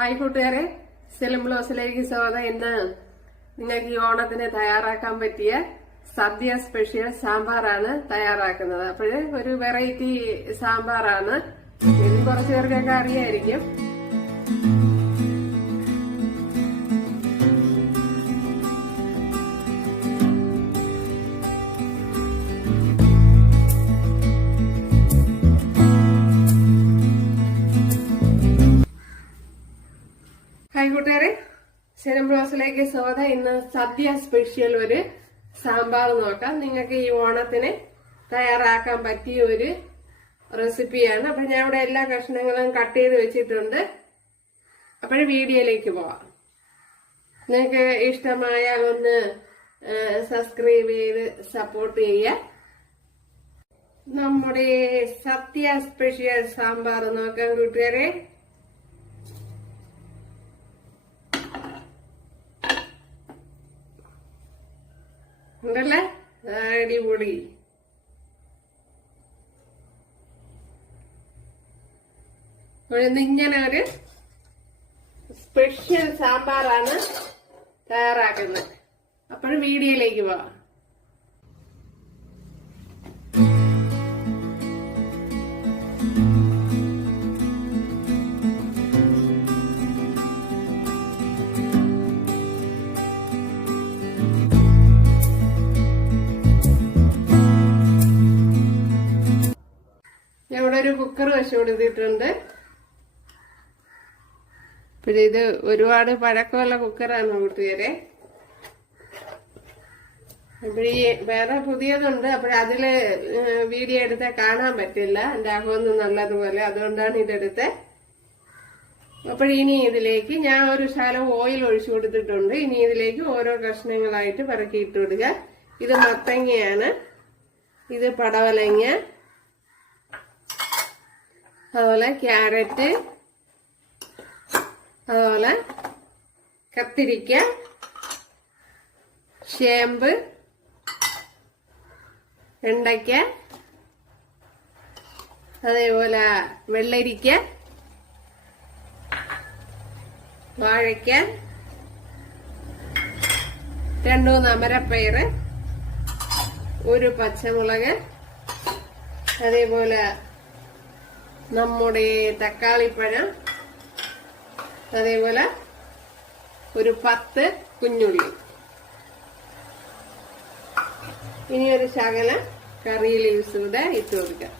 Hi കൂട്ടുകാരെ. സെലം ബ്ലോസിലേക്ക് സ്വാഗതം. ഇന്ന് നിങ്ങൾക്ക് ഈ ഓണത്തിന് തയ്യാറാക്കാൻ പറ്റിയ സദ്യ സ്പെഷ്യൽ സാമ്പാറാണ് തയ്യാറാക്കുന്നത്. അപ്പോഴ് ഒരു വെറൈറ്റി സാമ്പാറാണ്. ഇത് കുറച്ചു പേർക്കൊക്കെ അറിയായിരിക്കും. ഹായ് കൂട്ടുകാരെ. ശരം ബ്ലോസിലേക്ക് സ്വാഗതം. ഇന്ന് സദ്യ സ്പെഷ്യൽ ഒരു സാമ്പാർ നോക്കാം. നിങ്ങൾക്ക് ഈ ഓണത്തിന് തയ്യാറാക്കാൻ പറ്റിയ ഒരു റെസിപ്പിയാണ് അപ്പൊ ഞാൻ ഇവിടെ എല്ലാ കഷ്ണങ്ങളും കട്ട് ചെയ്ത് വെച്ചിട്ടുണ്ട്. അപ്പോഴും വീഡിയോയിലേക്ക് പോവാം. നിങ്ങൾക്ക് ഇഷ്ടമായ ഒന്ന് സബ്സ്ക്രൈബ് ചെയ്ത് സപ്പോർട്ട് ചെയ്യുക. നമ്മുടെ സത്യ സ്പെഷ്യൽ സാമ്പാർ നോക്കാം കൂട്ടുകാരെ. ഉണ്ടല്ലേ? അടിപൊളി. ഇങ്ങനെ ഒരു സ്പെഷ്യൽ സാമ്പാറാണ് തയ്യാറാക്കുന്നത്. അപ്പോഴും വീഡിയോയിലേക്ക് പോവാം. ഞാൻ ഇവിടെ ഒരു കുക്കർ വെച്ച് കൊടുത്തിട്ടുണ്ട് പിന്നെ ഇത് ഒരുപാട് പഴക്കമുള്ള കുക്കറാണ് കൂട്ടുകാരെ അപ്പോഴീ വേറെ പുതിയതുണ്ട്. അപ്പോഴതിൽ വീഡിയോ എടുത്ത് കാണാൻ പറ്റില്ല. എന്റെ അഹോന്ന് നല്ലതുപോലെ അതുകൊണ്ടാണ് ഇതെടുത്ത്. അപ്പോഴിനി ഇതിലേക്ക് ഞാൻ ഒരു ശാലം ഓയിൽ ഒഴിച്ചു കൊടുത്തിട്ടുണ്ട്. ഇനി ഇതിലേക്ക് ഓരോ കഷ്ണങ്ങളായിട്ട് പറക്കി ഇട്ട് കൊടുക്കുക. ഇത് മത്തങ്ങയാണ്. ഇത് പടവലങ്ങ. അതുപോലെ ക്യാരറ്റ് അതുപോലെ കത്തിരിക്ക ചേമ്പ് വെണ്ടയ്ക്ക അതേപോലെ വെള്ളരിക്ക വാഴയ്ക്ക രണ്ടു മൂന്ന് അമരപ്പയറ് ഒരു പച്ചമുളക് അതേപോലെ നമ്മുടെ തക്കാളിപ്പഴം അതേപോലെ ഒരു പത്ത് കുഞ്ഞുള്ളി. ഇനി ഒരു ശകലം കറി ലീവ്സ് കൂടെ ഇട്ട് കൊടുക്കാം.